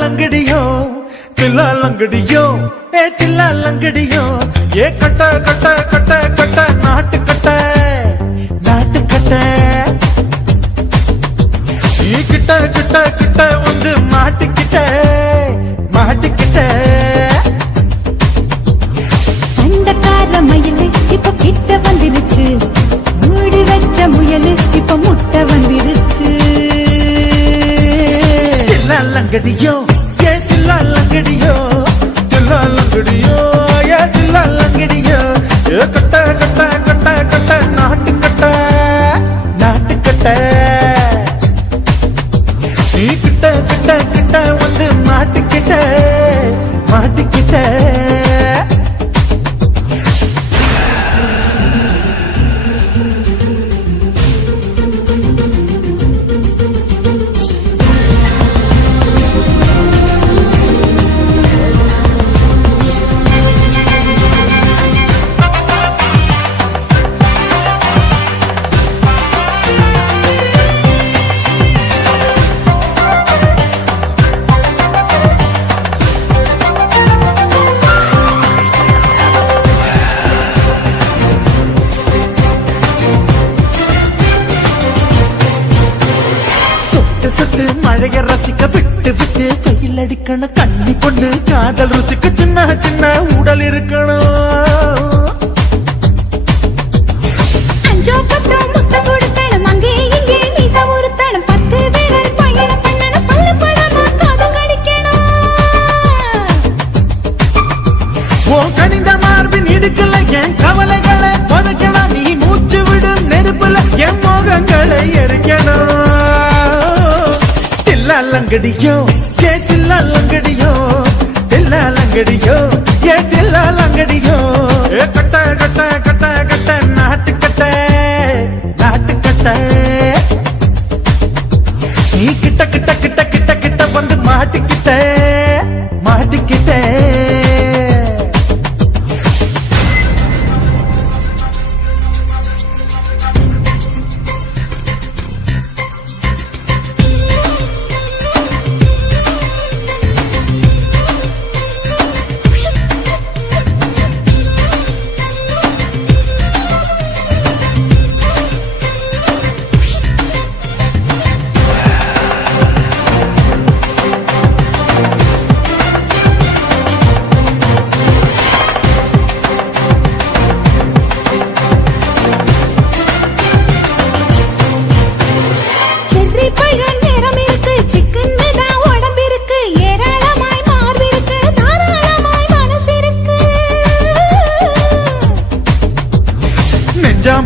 लंगड़ियो तिल्ला लंगड़ियो ए तिल्ला लंगड़ियो ये cut cut cut cut नाट cut ये kit kit kit வந்து மாட்டிக்கிட்ட சண்டக்கார மயிலு இப்ப கிட்ட வந்துருச்சு மூடி வச்ச முயலு இப்ப முட்டை வந்துருச்சு लंगड़ियो ये तिल्ला लंगड़ियो ये तिल्ला लंगड़ियो ये कट कट कट कट नाट कट நீ கிட்ட கிட்ட கிட்ட வந்து மாட்டிக்கிட்ட மழைய ரசிக்க விட்டு விட்டு கையில் அடிக்கணும் கண்ணி பொண்ணு காதல் ருசிக்க சின்ன சின்ன உடல் இருக்கணும் அஞ்சோ பத்தோ முத்த கொடுத்தணும் அங்கே இங்கே நீசா ஒருத்தணும் 10 பேரல் பயணம் பண்ணணும் பல்ல பழமா காது கடிக்கணும் ஓ கனிந்த மார்பின் இடுக்கல என் கவலைகளை பதுக்கணும் நீ மூச்சு விடும் நெருப்புல என் மோகங்களை எரிக்கணும் लंगड़ियो ये तिल्ला लंगड़ियो ये तिल्ला लंगड़ियो ए कट कट कट कट नाट कट நீ கிட்ட கிட்ட கிட்ட கிட்ட கிட்ட வந்து மாட்டிக்கிட்ட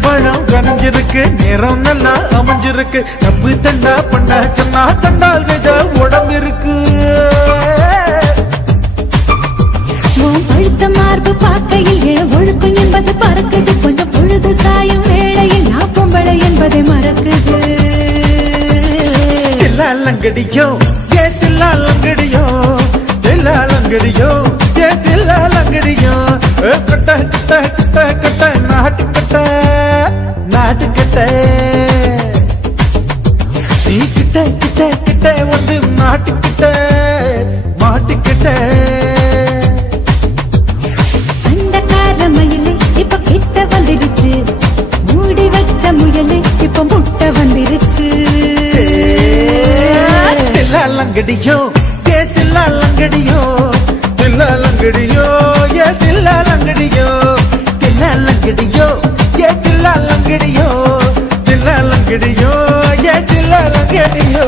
பழம் கனிஞ்சிருக்கு நேரம் நல்லா அமைஞ்சிருக்கு தப்பு தண்டா பண்ண சொன்னா தண்டால் செய்த உடம்பு இருக்கு பழுத்த மார்பு பார்க்கையில் ஒழுக்கம் என்பது பறக்குது கொஞ்சம் பொழுது சாயும் வேளையில் நான் பொம்பளை என்பதை மறக்குது தில்லா லங்கடியோ ஏ தில்லா லங்கடியோ ஏ தில்லா லங்கடியோ கட்ட கட்ட கட்ட கட்ட நாட்டு கட்ட நீ கிட்ட கிட்ட கிட்ட வந்து மாட்டிக்கிட்ட சண்டக்கார மயிலு இப்ப கிட்ட வந்துருச்சு மூடி வச்ச முயலு இப்ப முட்டை வந்துருச்சு தில்லா லங்கடியோ ஏ தில்லா லங்கடியோ ஏ தில்லா லங்கடியோ ये दिल्ला लंगड़ियो ये दिल्ला लंगड़ियो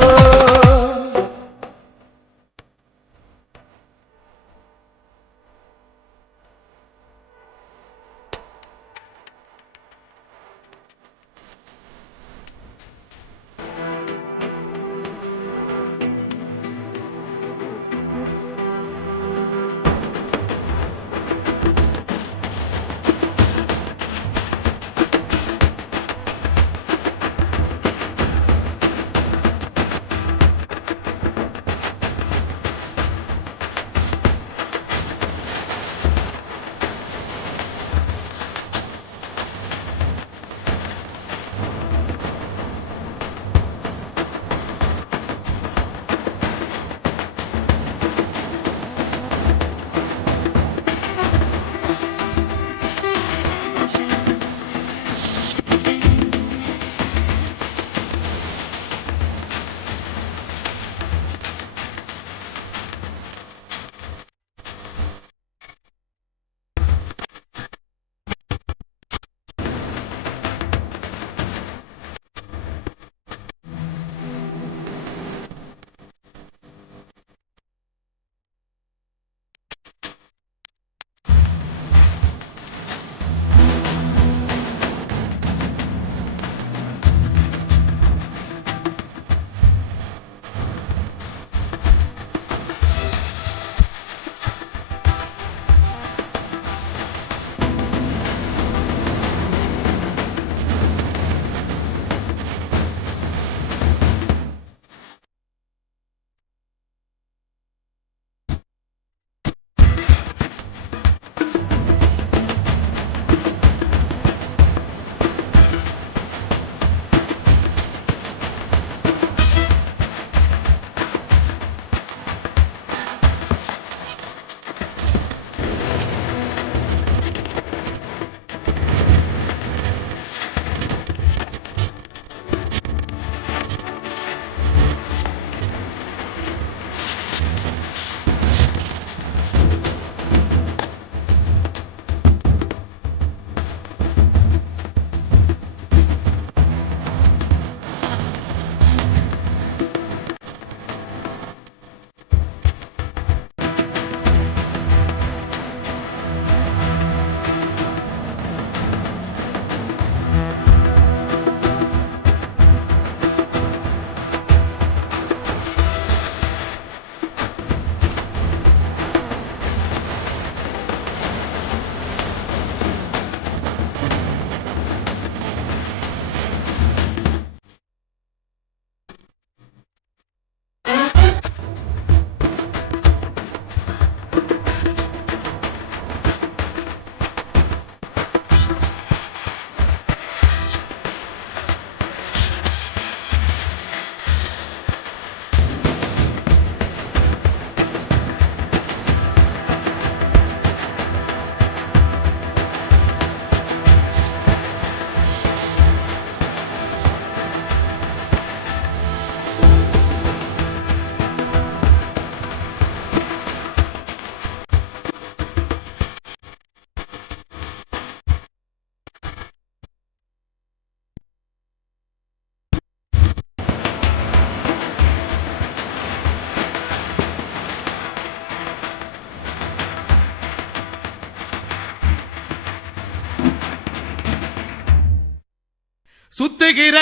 சுத்துகிற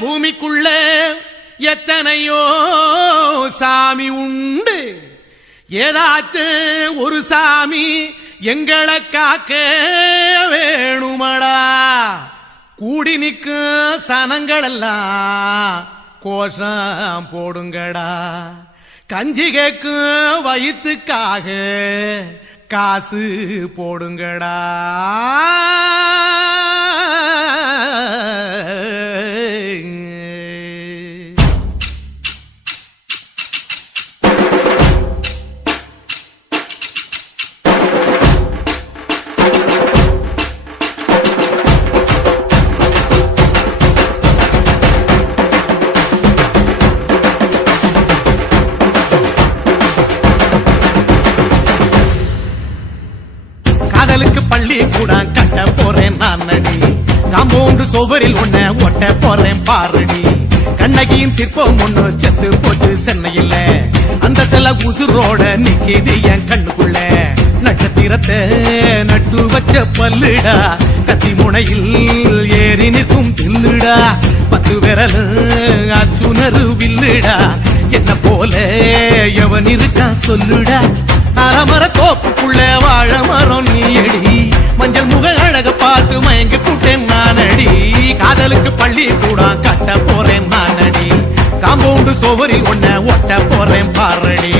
பூமிக்குள்ள எத்தனையோ சாமி உண்டு, ஏதாச்சும் ஒரு சாமி எங்களை காக்க வேணுமடா. கூடி நிற்கும் சனங்கள் எல்லாம் கோஷம் போடுங்கடா. கஞ்சி கேக்கும் வயிற்றுக்காக காசு போடுங்கடா. காதலுக்கு பள்ளி கூட கட்ட போறேன் நான் நடி, காம்பவுண்டு சுவரில் ஒன்ன ஒட்ட போறேன் பாரடி. கண்ணகியின் சிற்பம் ஒண்ணு செத்து போச்சு சென்னையில், அந்த செல்ல உசுரோட நிக்கிது என் கண்ணுக்குள்ள. நட்சத்திரத்தை நட்டு வச்ச பல்லுடா, கத்தி முனையில் ஏறி நிற்கும் தில்லுடா. 10 விரல் அச்சுணரு வில்லுடா, என்ன போல எவன் இருக்கா சொல்லுடா. அறமர தோப்புக்குள்ள வாழ மரம் நீயடி, மஞ்சள் முக அழக பார்த்து மயங்கி கூட்டேன் நானடி. காதலுக்கு பள்ளி கூட கட்ட போறேன் நானடி, காம்பவுண்டு சுவரில் ஒன்ன ஒட்ட போறேன் பாரடி.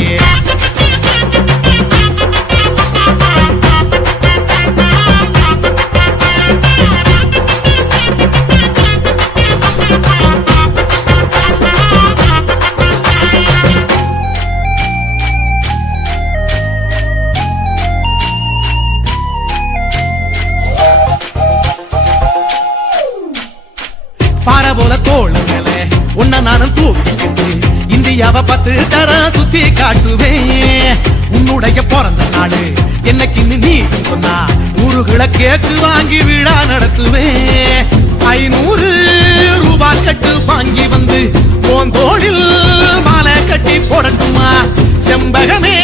பாறை போல தோளு மேல உன்ன நானும் தூக்கிக்கிட்டு இந்தியாவை 10 தரம் சுத்தி காட்டுவேன். உன்னுடைய பிறந்த நாடு என்னைக்கு நீ சொன்னா 100 கேக்கு வாங்கி விழா நடத்துவேன். 500 ரூபாய் கட்டு வாங்கி வந்து உன் தோளில் மாலை கட்டி போடட்டுமா. செம்பகமே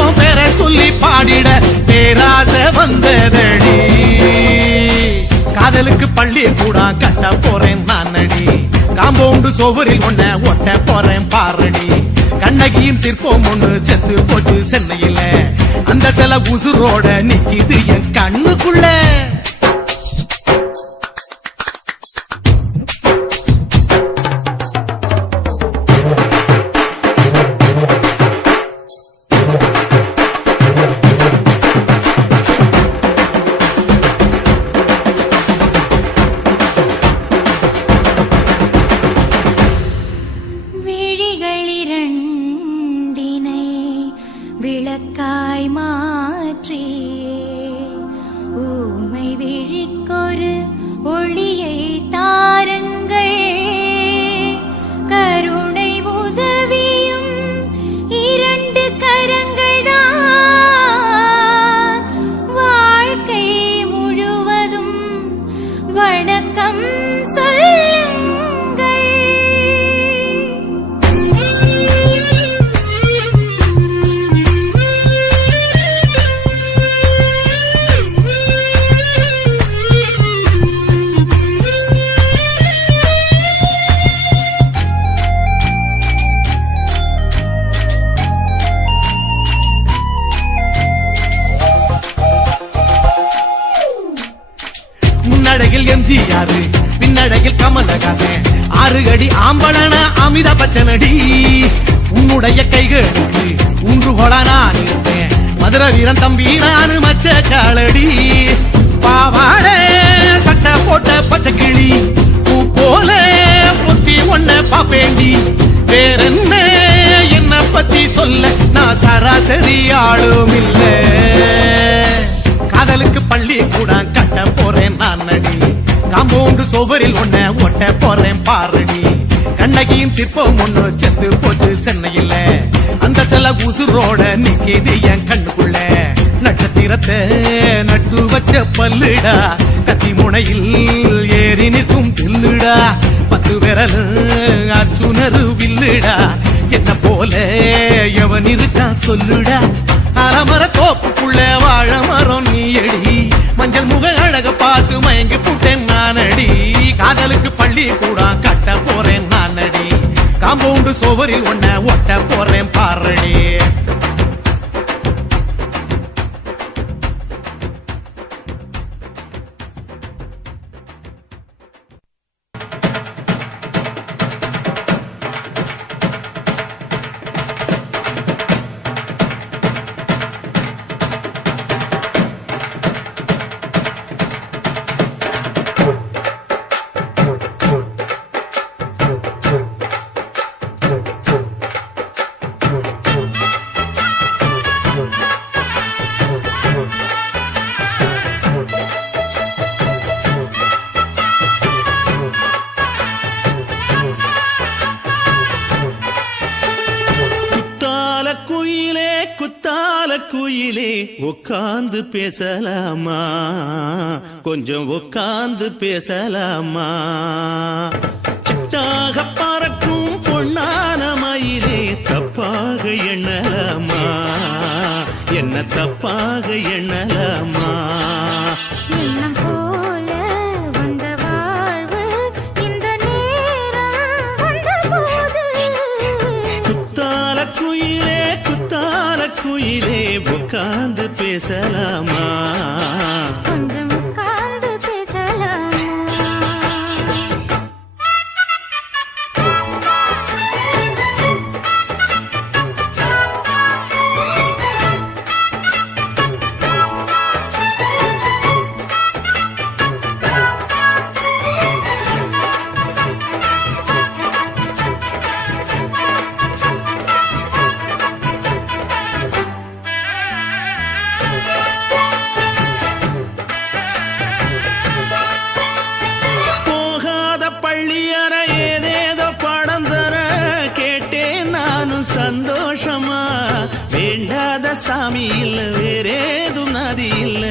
உன் பேரை சொல்லி பாடிட பேராசை வந்ததடி. காதலுக்கு பள்ளி கூட கட்ட போறேன் நானடி, காம்பவுண்டு சுவரில் ஒன்ன ஒட்ட போறேன் பாரடி. கண்ணகியின் சிற்பம் ஒண்ணு செத்து போச்சு சென்னையில், அந்த சில உசுரோட நிக்கிது என் கண்ணுக்குள்ள. விளக்காய் மாற்றியே ஊமை விழிக்கொரு ஒளியை தாருங்கள். கருணை உதவியும் 2 கரங்கள்தான், வாழ்க்கை முழுவதும் வணக்கம் முன்னழகில் எம்ஜிஆர், பின்னழகில் கமலஹாசன், 6 அடி ஆம்பளன அமிதாப் பச்சனடி. உன்னுடைய கைகளுக்கு ஊன்றுகோலா நான் இருப்பேன், மதுரை வீரன் தம்பி நானு மச்ச காலடி. பாவாட சட்டை போட்ட பச்சை கிளி பூ போல பொத்தி ஒன்ன பாப்பேண்டி. வேறென்ன என்ன பத்தி சொல்ல நான் சராசரி ஆளும் இல்ல. காதலுக்கு பள்ளி கூட கட்ட போறேன் நானடி, காம்பவுண்டு சுவரில் ஒன்ன ஒட்ட போறேன் பாரடி. கண்ணகியின் சிற்பம் ஒண்ணு செத்து போச்சு சென்னையில், அந்த செல்ல உசுரோட நிக்கிது என் கண்ணுக்குள்ள. நட்சத்திரத்தை நட்டு வச்ச பல்லுடா, கத்தி முனையில் ஏறி நிற்கும் தில்லுடா. 10 விரல் அச்சுணரு வில்லுடா, என்ன போல எவன் இருக்கா சொல்லுடா. அலமர தோப்புக்குள்ள வாழ மரம் நீயடி மஞ்சள் முக அழக பார்த்து மயங்கி புட்டேன் நானடி காதலுக்கு பள்ளி கூட கட்ட போறேன் நானடி காம்பவுண்டு சுவரில் ஒன்ன ஒட்ட போறேன் பாரடி குத்தால குயிலே உட்கார்ந்து பேசலாமா கொஞ்சம் உட்கார்ந்து பேசலாமா சிட்டாக பறக்கும் பொன்னான மயிலே தப்பாக எண்ணலாமா என்ன தப்பாக எண்ணலாமா எண்ணம் போல வந்த வாழ்வு இந்த நேரம் வந்தபோது குத்தால குயிலே உட்கார்ந்து பேசலாமா கொஞ்சம் உட்கார்ந்து பேசலாமா சந்தோஷமா வேண்டாத சாமி இல்ல வேறேதும் நதி இல்ல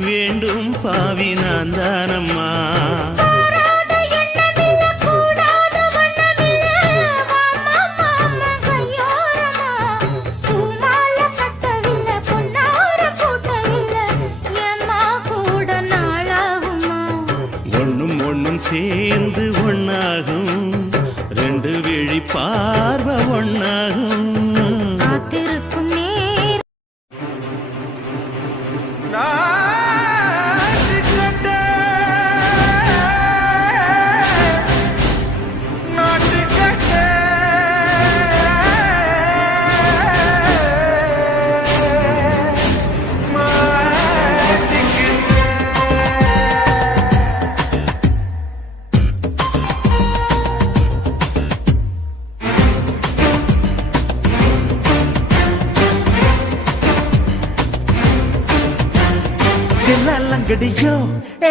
வேண்டும் பாவி நான் தானம்மா ஒண்ணும் சேர்ந்து ஒன்னாகும் ரெண்டு விழி பார்வை ஒன்னாகும் காத்திருக்கும் நேரம் நல்லங்கடியோ